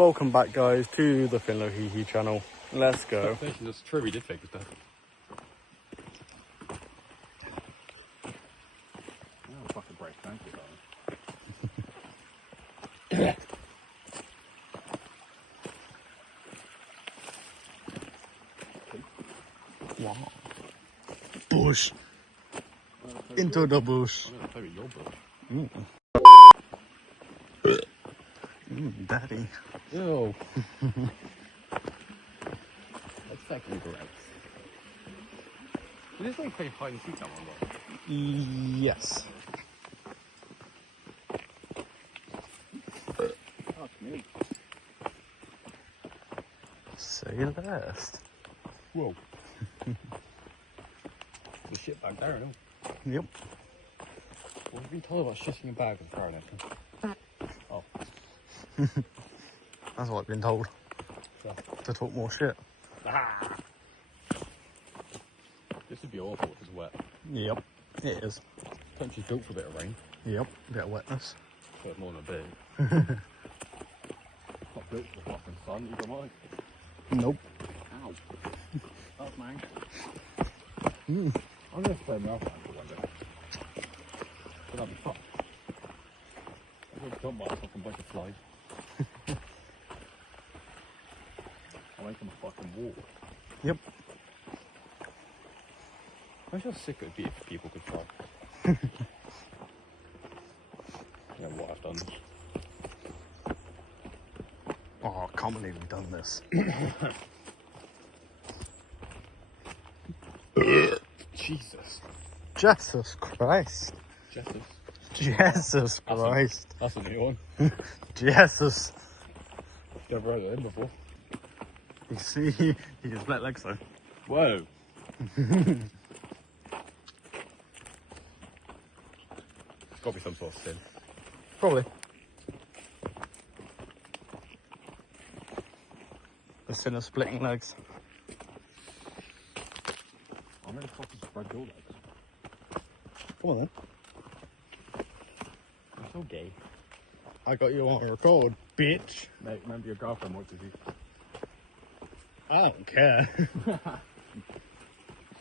Welcome back, guys, to the Finlo Hee Hee channel. Let's go. That's true, we did fake this. Oh, fucking break, thank you, darling. Wow. Bush. Into the bush. I'm gonna play with your brush. Daddy. Ew. That's fucking gross. Did this like play hide and seek that one, though? Yes. Fuck me. Say less. Whoa. The shit back there, I know. Yep. Well, we've been told about shitting a bag and throwing it. Oh. That's what I've been told. So. To talk more shit. Ah. This would be awful if it's wet. Yep. It is. Country's built for a bit of rain. Yep. Bit of wetness. So it's more than a bit. Not built for the fucking sun, either mine. Nope. Ow. That's mine. Mm. I'm gonna play my for one day. But that'd be fun. I'm gonna jump by a fucking bucket slide. I'll make them a fucking walk. Yep. I'm how sick it would be if people could try. Yeah, what I've done. Oh, I can't believe we've done this. Jesus. Jesus Christ. Jesus. Jesus Christ. That's a new one. Jesus. Never heard of him before. You see, he just split legs though. Whoa. It's got to be some sort of sin. Probably. The sin of splitting legs. I'm gonna fucking spread your legs. Come on then. I'm so gay. I got you on record, bitch. Mate, remember your girlfriend watches you. I don't care.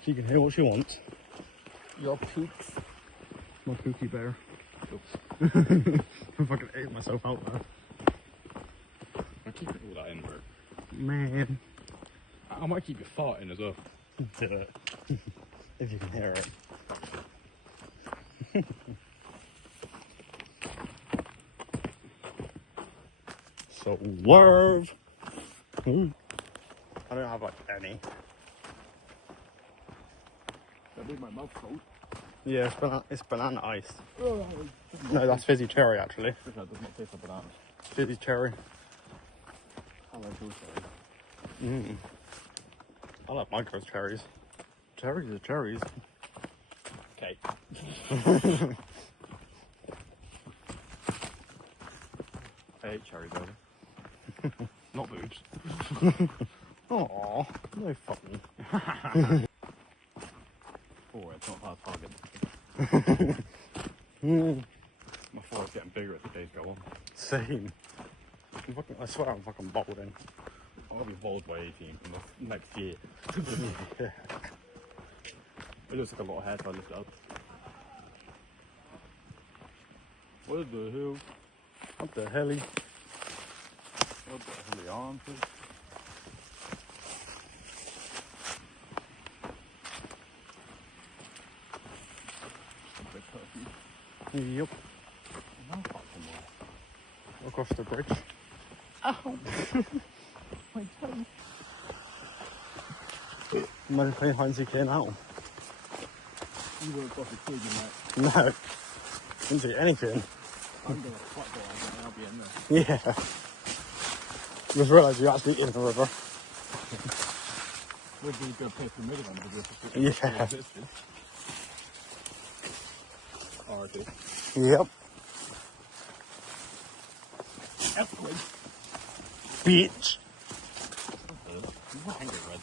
She can hear what she wants. Your poops. My kooky bear. Oops. I fucking ate myself out there. I keep all that in, bro. Man. I might keep your fart in as well. Do it. If you can hear it. So swerve. Ooh. I don't have like any. That made my mouth cold. Yeah, it's banana ice. No, that's fizzy cherry actually. That does not taste like bananas. Fizzy cherry. I like those cherries. I like micro cherries. Cherries are cherries. Okay. I hate cherries, over. Not boobs. Aww, no funny. Oh, it's not hard target. My forehead's getting bigger as the days go on. Same. I swear I'm fucking balding. I'll be bald by 18 in the next year. Yeah. It looks like a lot of hair if I lift it up. What the hell? What the helly? What the hell are the arms? Yep. No fucking way. Across the bridge. Ow! My toe. Imagine playing hide and seek here now. You won't fucking twig in that. No. Didn't see anything. I'm gonna fuck the one and I'll be in there. Yeah. Just realised you're actually in the river. Would be a good place to meet them because Yeah. R.I.P. Yep. Earthquake. Bitch. I'm angry red.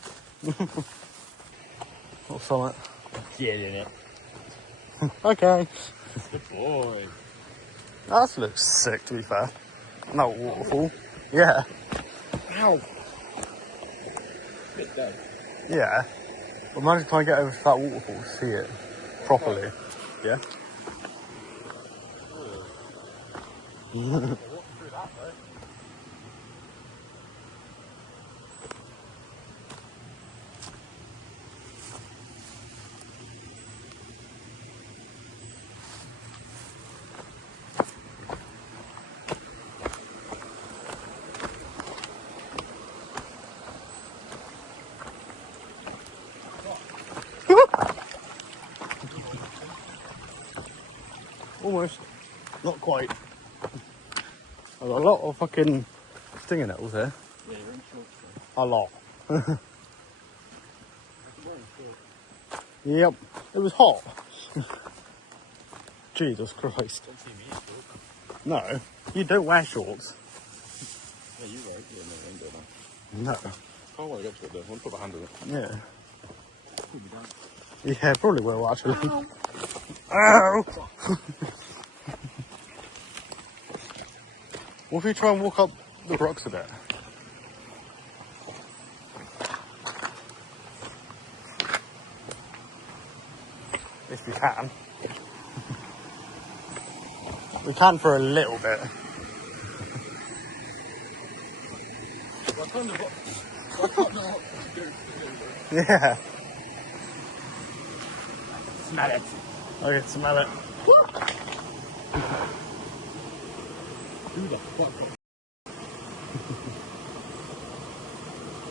What's something? Get in it. Okay. Good boy. That looks sick, to be fair. No waterfall. Yeah. Ow! Bit dead. Yeah. But imagine trying to get over to that waterfall to see it properly. Yeah. Almost. Not quite. There's a lot of fucking stinging nettles here. Yeah, you're in shorts A though. lot. I'm wearing shorts. Yep. It was hot. Jesus Christ. Don't see me in shorts. No. You don't wear shorts. Yeah, you right. Yeah, no, I ain't got that. No. Can't wait to get to it though. I want to put my hand on it. Yeah. Pull me down. Yeah, probably will actually. Ow! What if you try and walk up the rocks a bit? If you can. We can for a little bit. Well, I kind of got... I can't know what to do. Yeah. Smell it. I can smell it. Who the fuck got...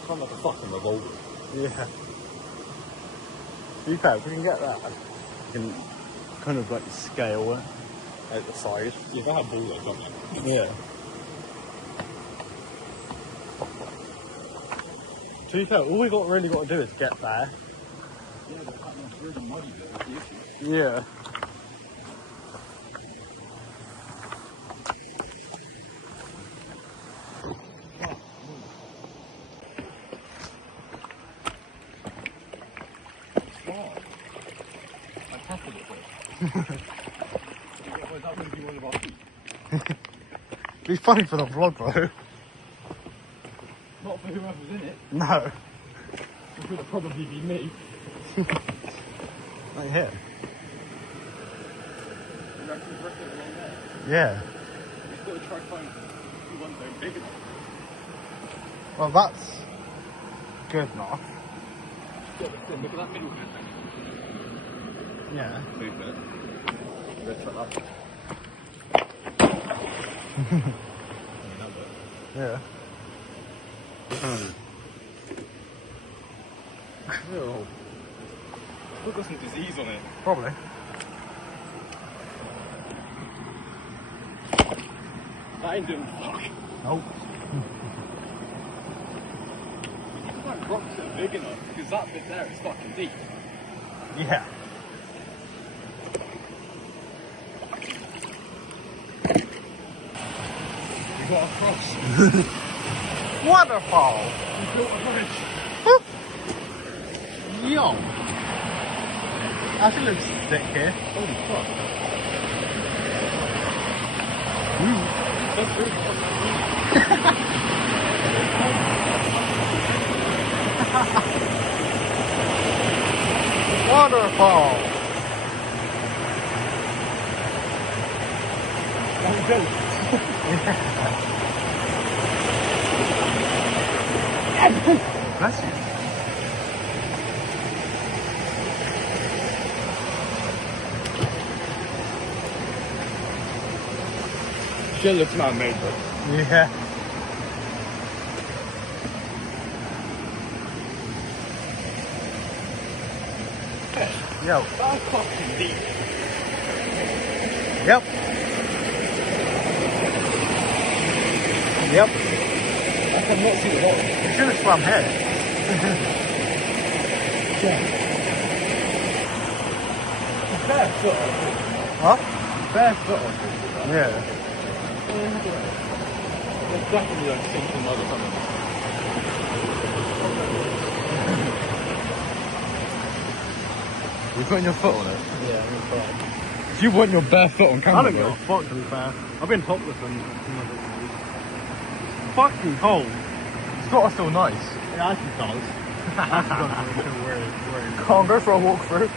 Sound like a fucking revolver. Yeah. To be fair, if we can get that, we can kind of like scale it out the side. See, if I had balls, I'd jump in. Yeah. To be fair, all we really got to do is get there. Yeah, but it's really muddy though, that's the issue. Yeah. Smart. I tested it first. Was that going to be one of our feet? It'd be funny for the vlog though. Not for whoever's in it. No. It would probably be me. Like here. You reckon we ripped it along there? Yeah. We've got to try to find one thing big enough. Well, that's good enough. Look at that middle bit. Yeah. Movement. Let's try that. Yeah. Oh. Look, got some disease on it. Probably. That ain't doing fuck. Nope. That rocks are big enough because that bit there is fucking deep. Yeah. We got a cross. Waterfall. We built a bridge. Yo. Actually looks thick here. Holy fuck. Ooh. That's really fucking Waterfall. That's good. Bless you. Shit looks man-made, but Yeah. Yo. that's fucking deep. Yep. Yep. I cannot see the bottom. You should have swam here. Yeah. Bare foot on it. Huh? Bare foot on it. Yeah. There's definitely like sinking mud or something. You're putting your foot on it? Yeah, I'm fine. You want your bare foot on I camera? don't give a fuck, to be fair. I've been topless and fucking cold. It's gotta feel nice. It actually does. Come on, go for a walk through.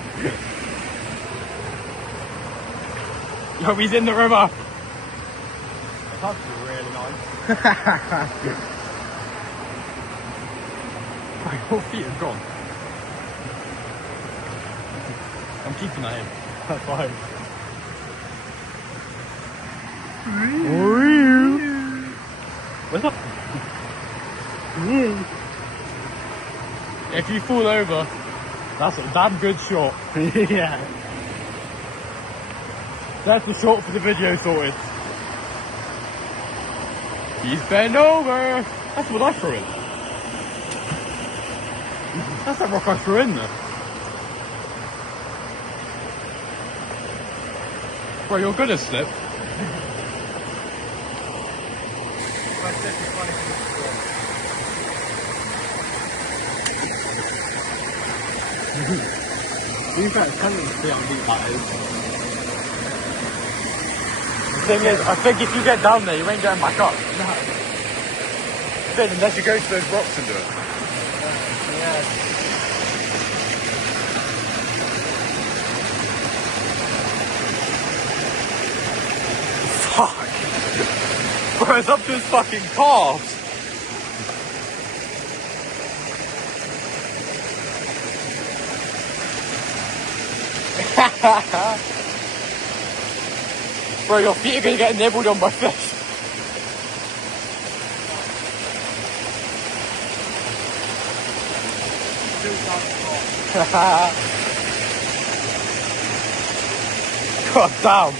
Yo, he's in the river. It's actually really nice. Your feet are gone. I'm keeping that in. That's fine. What's up? If you fall over, that's a damn good shot. Yeah. That's the shot for the video sorted. He's bent over. That's what I threw in. That's that rock I threw in there. Bro, you're gonna slip. To be fair, it's kind of see how deep that is. The thing is, I think if you get down there, you ain't getting back up. No. Then, unless you go to those rocks and do it. Yeah. Fuck. Bro, it's up to his fucking calves. Bro, your feet are gonna get nibbled on by fish. God damn.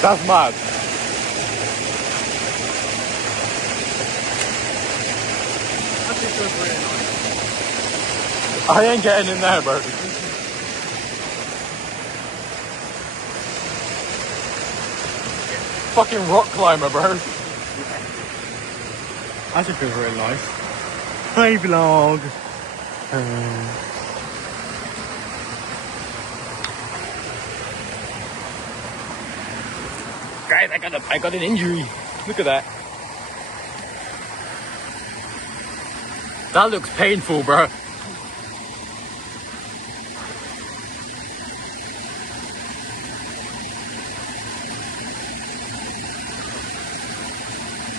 That's mad. I ain't getting in there, bro. Fucking rock climber, bro. Actually feels really nice. Hi vlog. Guys, I got an injury. Look at that. That looks painful, bro.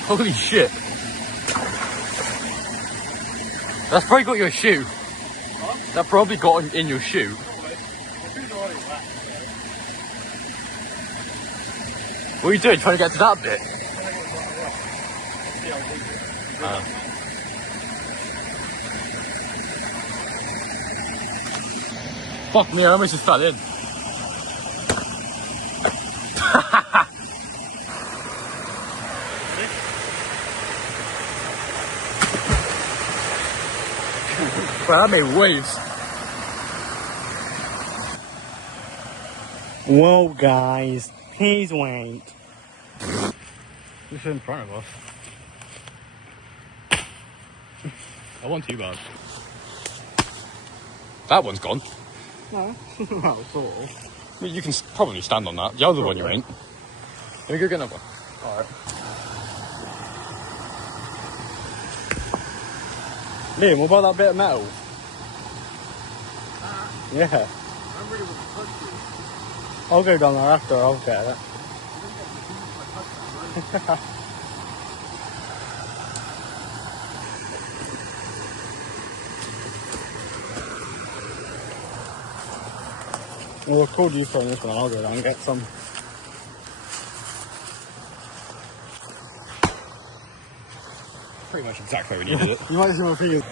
Holy shit. That's probably got your shoe. What? That probably got in your shoe. What are you doing? Trying to get to that bit? Fuck me, I almost just fell in. Bro, that made waves. Whoa guys, please wait. Who's in front of us? That wasn't too bad. That one's gone. No, well, sort of. I mean, you can probably stand on that. The other one you ain't. Let me go get another one. Alright. Liam, what about that bit of metal? Yeah. I'll go down there after, I'll get it. Well, I'll call you from this one, I'll go down and get some. Pretty much exactly where we needed it. You might see my fingers.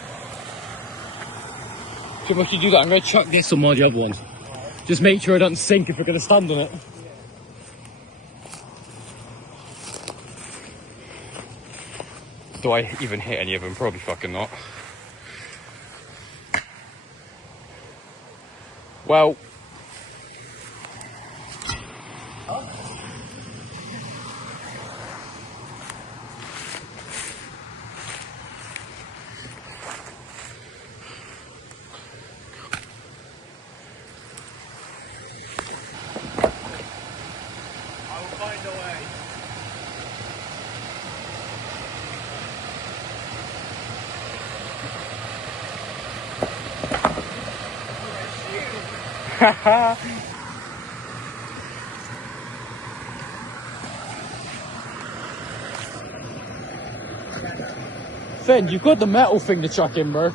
So once you do that, I'm going to chuck this on one of the other ones. Just make sure I don't sink if we're going to stand on it. Do I even hit any of them? Probably fucking not. Well. Finn, you got the metal thing to chuck in, bro.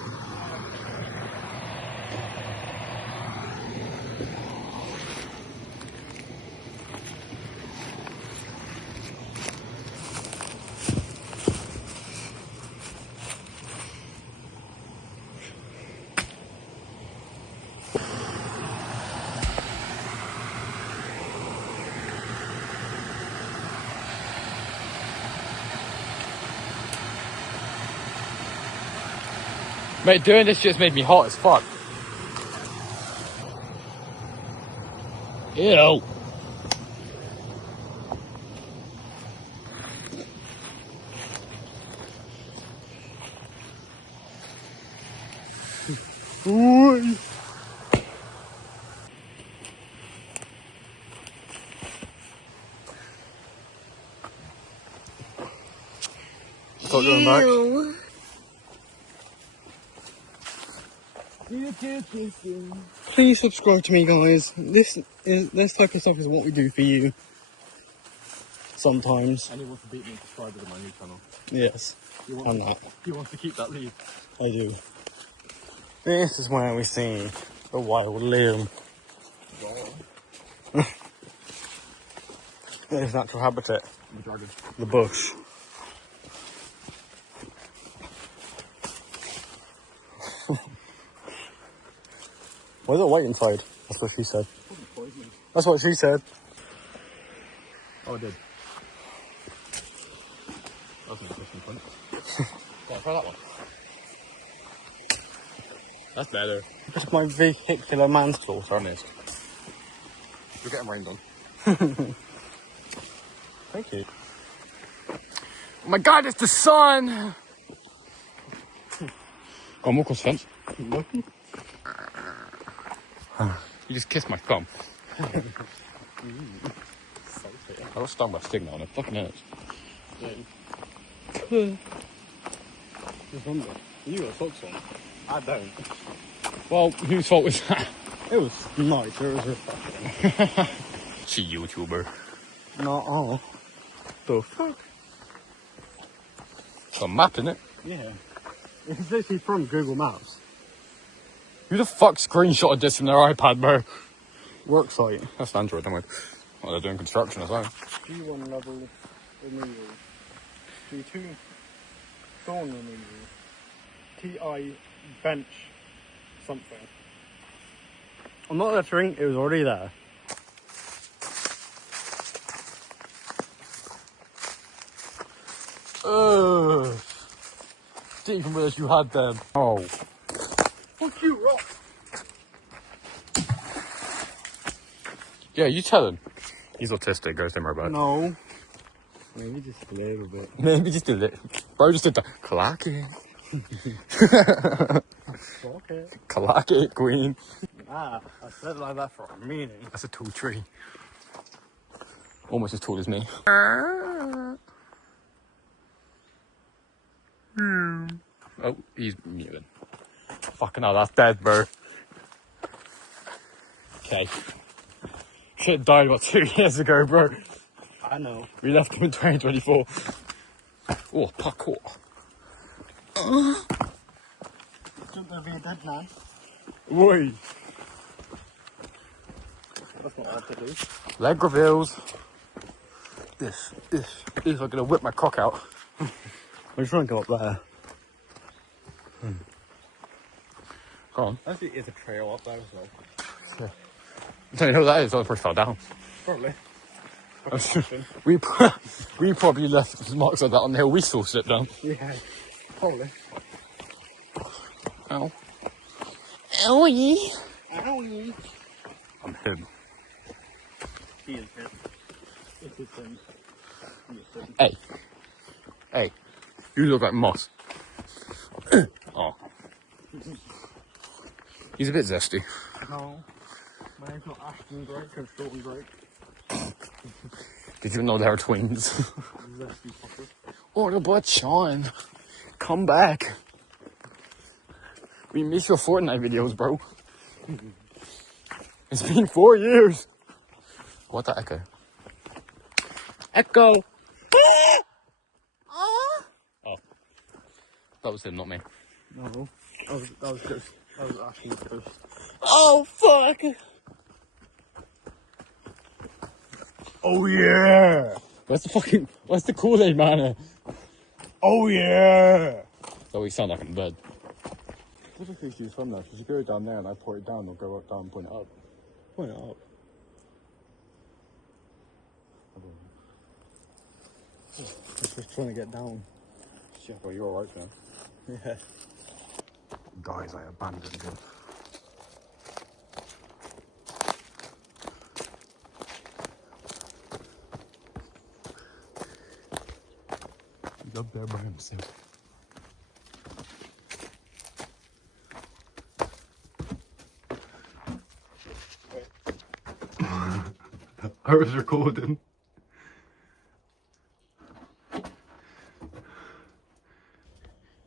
Mate, doing this just made me hot as fuck. Ew. Ooh. Stop going back. Please subscribe to me, guys. This type of stuff is what we do for you. Sometimes. Anyone to beat me, subscribe to my new channel. Yes. I'm not. You want to keep that lead? I do. This is where we see the wild limb. Its natural habitat. The dragon. The bush. Why is it white inside? That's what she said. That's what she said. Oh, I did. That was an interesting point. Yeah, try that one. That's better. It's my vehicular manslaughter. Honest. You're getting rained on. Thank you. Oh my god, it's the sun! Go on, walk across the fence. You just kissed my thumb. I got stung by a stigma on it. Fucking hurts. Just wonder. You got socks on. I don't. Well, whose fault was that? It was nice. It was refreshing. She YouTuber. No. The fuck? It's a map, isn't it? Yeah. It's literally from Google Maps. Who the fuck screenshotted this from their iPad, bro? Work site. That's Android, don't worry. Well, they're doing construction as well. G1 level removal. G2 thorn removal. TI bench something. I'm not littering, it was already there. Didn't even realise you had them. Oh. Fuck you, Rock! Yeah, you tell him. He's autistic, guys, don't worry about it. No. Maybe just a little bit. Maybe just a little. Bro just did that. Clock it. Fuck it. Clock it, queen. Ah, I said it like that for a meaning. That's a tall tree. Almost as tall as me. Oh, he's muted. Fucking hell, that's dead, bro. Okay. Shit died about 2 years ago, bro. I know. We left him in 2024. Oh, parkour. Shouldn't there be a dead man? Woi. That's not hard to do. Leg reveals. This. I'm gonna whip my cock out. We're trying to go up there. Go on. Actually, it's a trail up there as well. I don't know who that is. I first fell down. Probably. we probably left marks like that on the hill we saw slip down. Yeah. Probably. Ow. Owie. Owie. I'm him. He is him. It is him. He is him. Hey. Hey. You look like moss. Oh. He's a bit zesty. No. My name's not Ashton Drake, it's Jordan Drake. Did you know they were twins? Zesty fucker. Oh, the boy Sean. Come back. We miss your Fortnite videos, bro. It's been 4 years. What's that echo? Echo. Oh. That was him, not me. No, that was ghost. That was Ashley's ghost. Oh fuck! Oh yeah! Where's the Kool-Aid man? Oh yeah! So we sound like in bed. What if we use from there? Should you go down there and I point it down, or go up down and point it up? Point it up. I was just trying to get down. Yeah, well, you're alright then. Yeah. Guys, I abandoned him. He's up there by himself. I was recording.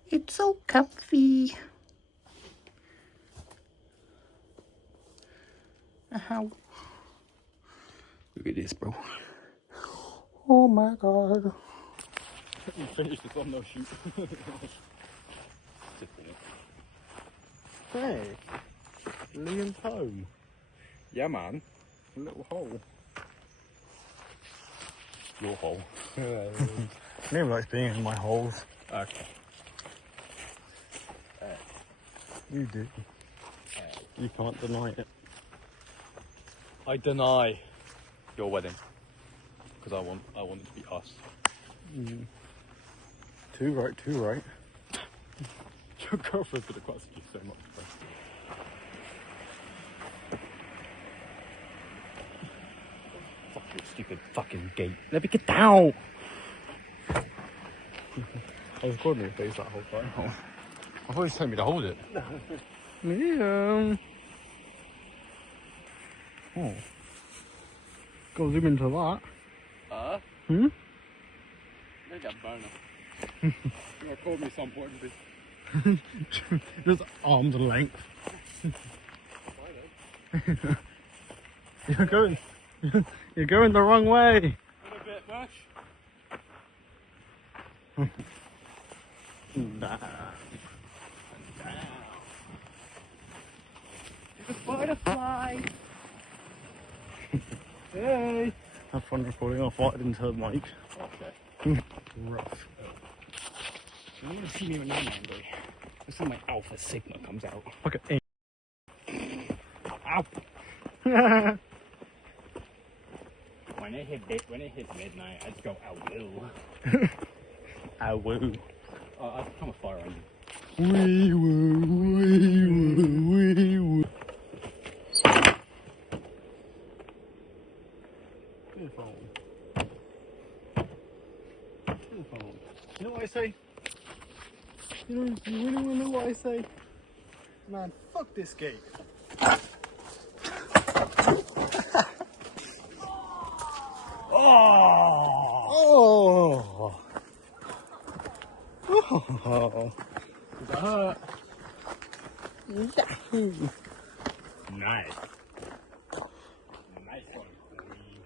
It's so comfy. How? Look at this, bro. Oh my god. You finished the thumbnail shoot. Hey, Liam's home. Yeah, man. A little hole. Your hole. Liam likes being in my holes. Okay. You do. You can't deny it. I deny your wedding. Because I want it to be us. Too right, too right. Your girlfriend's gonna cost you so much, bro. Fuck your stupid fucking gate. Let me get down! I was recording your face that whole time. I thought you was telling me to hold it. Liam. Oh. Go zoom into that. Hmm? Make that burner. You record me some point, please. Just arm's length. You're going the wrong way. In a bit, Bush. Nah. The butterfly. Hey. Have fun recording. I'll fart into the mic. Okay. Rough. You want to see me when I'm angry? This is my alpha sigma comes out. Look at it. Ow! When it hit midnight, I'd go out woo. I woo. I'd become a fire engine. Wee woo, wee woo, wee woo. Good phone. Good phone. You know what I say? You really want to know what I say? Man, fuck this gate. Oh! Oh! Does that hurt? Yahoo! Nice. Nice one, queen.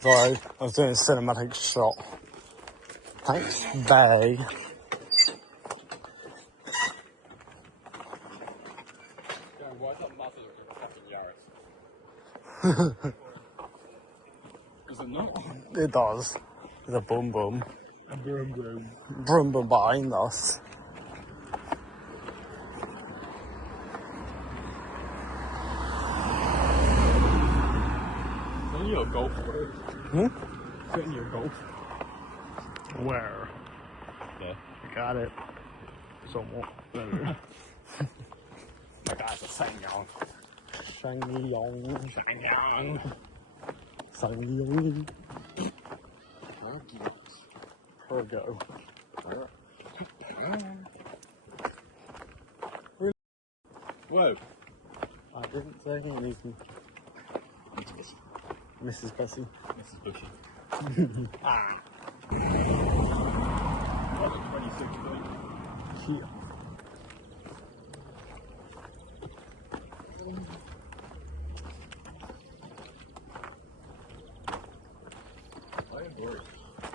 Sorry, I was doing a cinematic shot. Thanks, bae. Why is that massive looking fucking Yaris? Is it not? It does. There's a boom boom. A brum brum. Brum brum behind us. Isn't you a golf bro? Hmm? Isn't you a golf? Where? Yeah. Got it. Somewhat. My guy's a Sanyong. Shang Yong. Sanyong. Sang Yong. Her go. Whoa. I didn't say anything. Mrs. Bessie. Mrs. Bushy. Ah. 26 Here.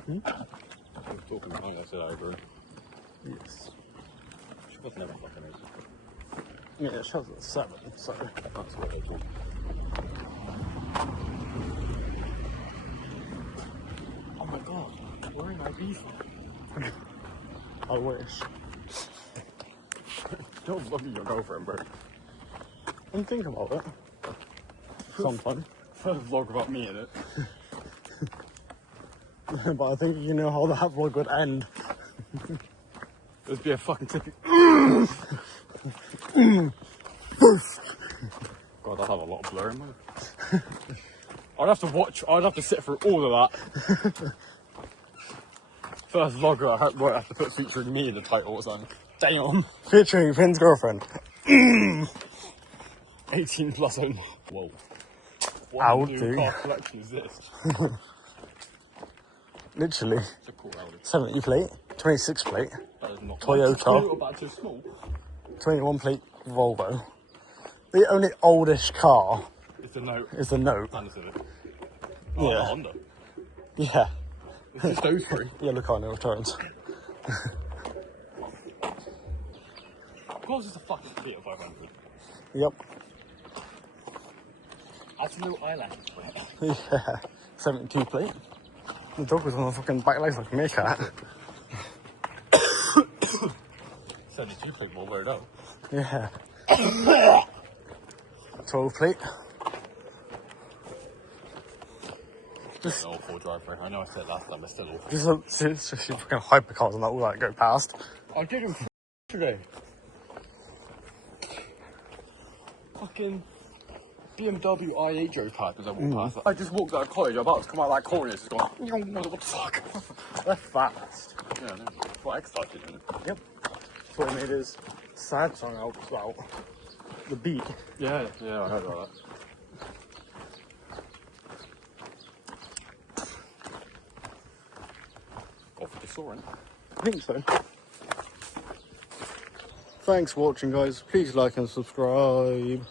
I was talking about I said over. Yes. She was never fucking easy. Yeah, it shows at 7, so. That's what they do. Oh my god, where am I beef? I wish. Don't look at your girlfriend, bro. And think about it. Sometime. First vlog about me in it. But I think you know how that vlog would end. There'd be a fucking tippy. God, I have a lot of blur in mine. I'd have to watch, I'd have to sit through all of that. First vlogger, I might have to put featuring me in the title or something. Damn. Featuring Finn's girlfriend. 18 plus only. Whoa. I'll What new do. car collection is this? Literally. It's a cool Audi. 70 plate, 26 plate, That is not Toyota. About too small. 21 plate Volvo. The only oldish car It's a note. is the Note. And a Civic. Yeah. Oh, Honda. Yeah. It's just those three. Yellow car, no returns. Of course, it's a fucking Fiat 500. Yep. That's a little eyelash. Yeah. 72 plate. The dog was on the fucking back legs like a meerkat. 72 plate more wear it out. Yeah. 12 plate. Just an awful driver. I know I said last time, but still awful. Just a few fucking hypercars and that all that go past. I did him today. Fucking BMW i8 drove past as I walked past. I just walked out of college, I'm about to come out of that corner, it's just gone, what the fuck? They're fast. Yeah, no, quite excited, isn't it? Yep. That's what he made his sad song out about. The beat. Yeah, I heard about that. Off with the soaring. I think so. Thanks for watching, guys. Please like and subscribe.